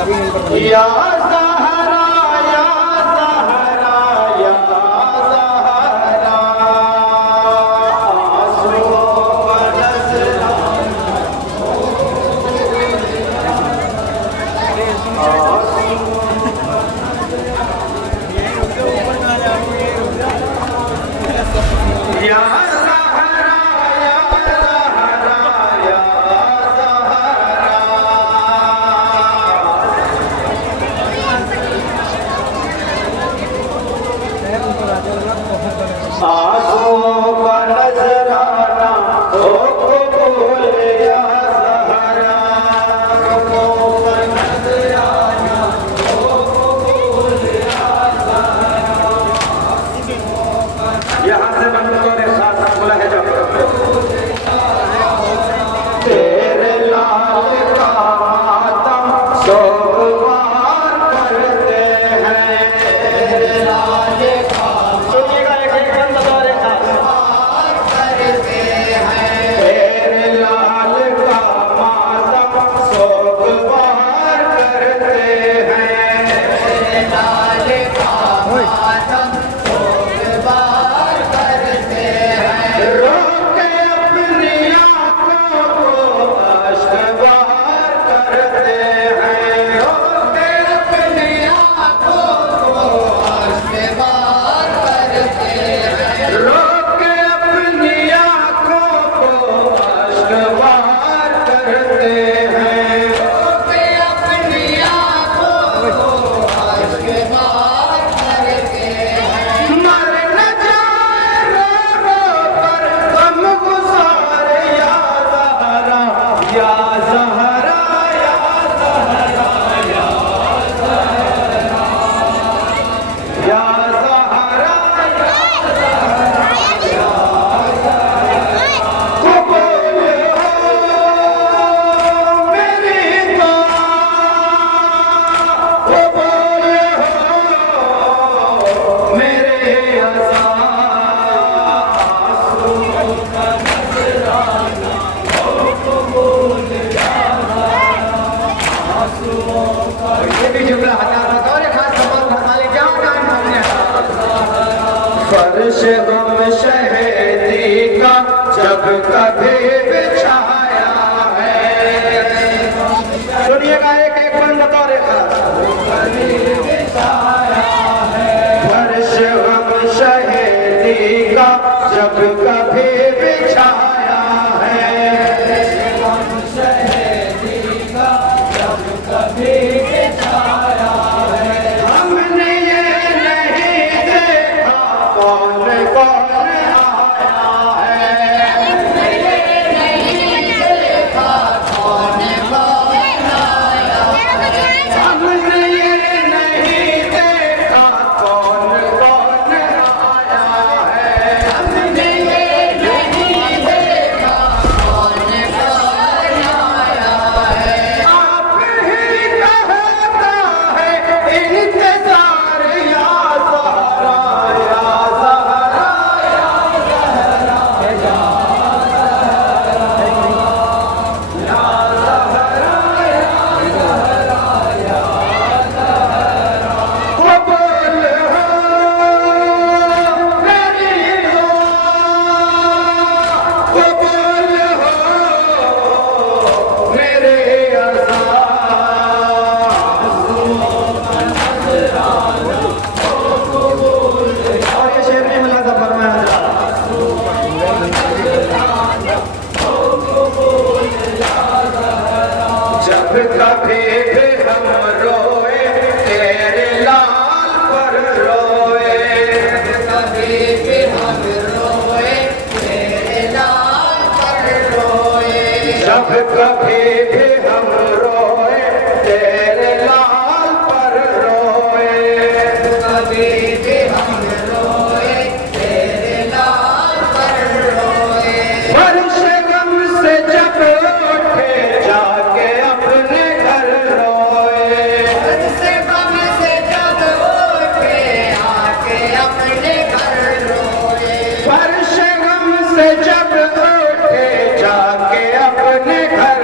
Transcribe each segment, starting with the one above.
या ज़हरा या ज़हरा या ज़हरा आंसू नज़रा या आंसुओं का नजराना हो कबूल या ज़हरा आंसुओं का नजराना हो कबूल या ज़हरा यहाँ से बंदों ने साथ बोला है जब तेरे लाल का मातम सोगवार करते हैं तेरे लाल का फर्श गम शहीदी का जब कभी बिछाया है सुनिएगा एक एक बंद बतौर फर्श गम शहीदी का जब कभी बिछाया है शहीदी का जब कभी बिछाया है हमने ये नहीं देखा कौन कौन आया है हमने ये नहीं देखा कौन कौन आया है हमने ये नहीं देखा कौन कौन आया है हमने ये नहीं देखा कौन कौन आया है आप ही कहता है इंतजार या ज़हरा या ज़हरा कबूल हो मेरी दुआ कबूल हो मेरे अज़ा और ये शेर नहीं मिला था फरमाया जब कभी भी हम रोए तेरे लाल पर रोए कभी भी हम रोए तेरे लाल पर रोए जब कभी भी हम रोए तेरे लाल पर रोए कभी भी हम रोए तेरे लाल पर रोए फर्श गम से जब उठे जाके अपने घर रोए फर्श गम से जब उठे आके अपने घर रोए फर्श गम से जब उठे जाके अपने घर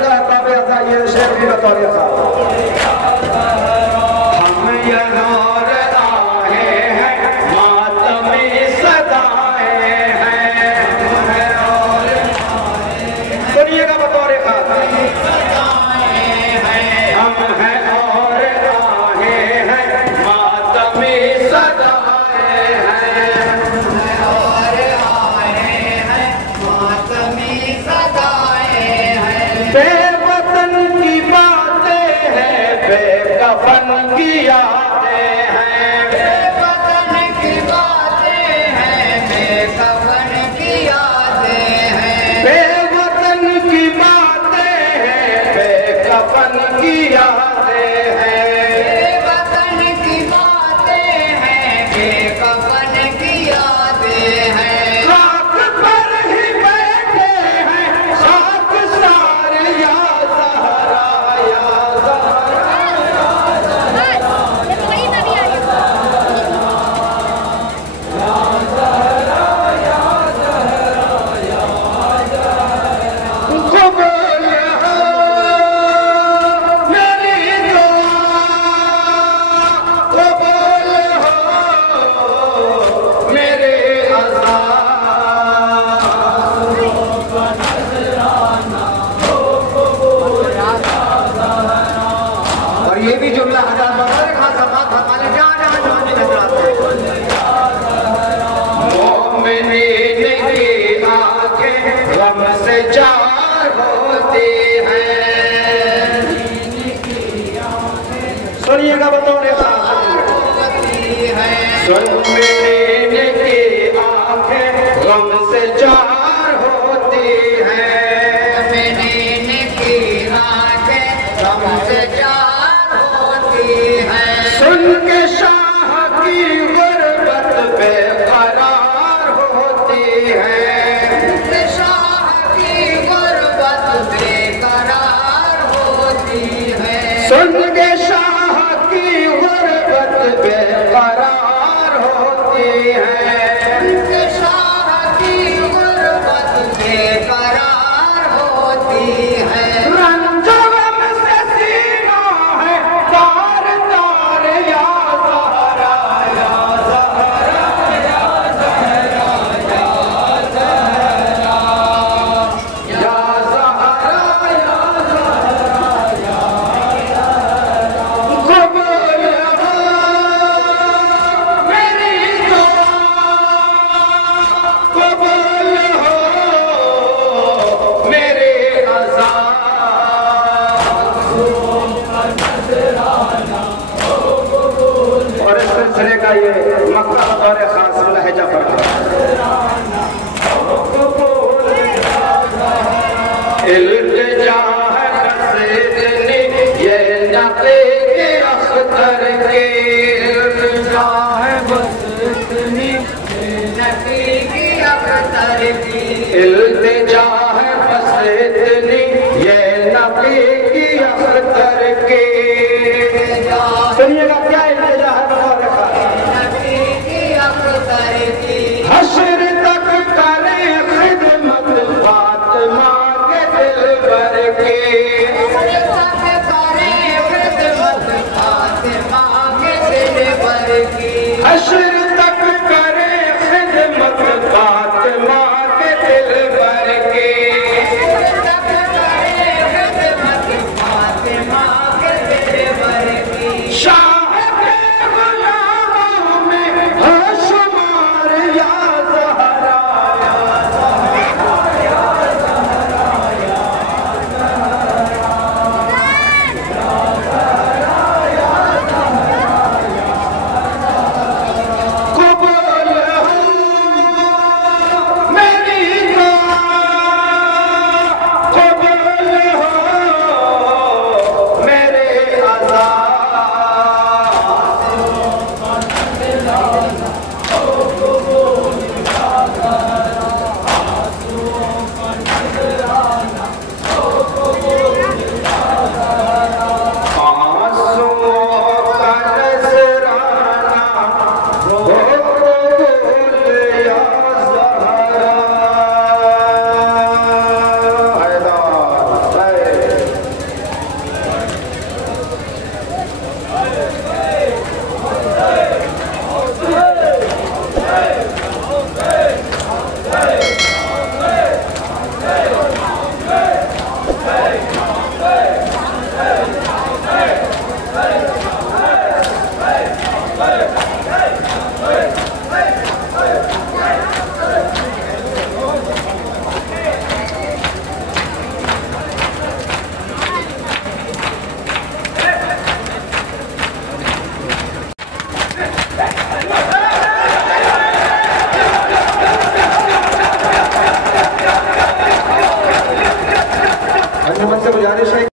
सुनिएगा बाबे अता ये शेर भी बतौर हम यहाँ आए हैं मातम सदाए हैं सुनिएगा बतौर हम हैं और आए हैं मातम सदाए हैं बेवतन की बातें हैं बेकफन की यादें हैं बेवतन की बातें हैं बेकफन की यादें हैं बेवतन की बातें हैं बेकफन की यादें हैं बेवतन की बातें हैं बेकफन की यादें हैं रात पर ही बैठे हैं साथ सारे या सहारा या कबूल हो मेरी दुआ कबूल हो मेरे अज़ा और ये भी जुमला हजार मगर खास समाज हमारे जहाँ भी नजर आता है मोमिनीन की आंखें गम से चार होती हैं सुनिएगा बतौरे मोमिनीन की आंखें गम से चार होती हैं मोमिनीन की आंखें गम से चार होती हैं सुन के शाह की गुर्बत बेकरार होती है शाह की गुर्बत बेकरार होती है सुन के शाह की गुर्बत बेकरार होती है शाह की गुर्बत बेकरार होती है रंजगम से सीना है तार तार या सहारा या सहारा या सहारा या सहारा कबूल हो मेरी दुआ कबूल हो मेरे अज़ा और इस सिलसिले का ये मक्का बतौर खास लहजा पर इल्तिजा है बस इतनी ये नक़े के अख्तर की इल्तिजा है बस इतनी नबी की अख्तर की इल्तिजा है बस इतनी ये नक़े की अख्तर की सुनिएगा क्या इल्तिजा है बतौर खास नबी की अख्तर की हश्र तक करें खिदमत फातिमा के दिल भर के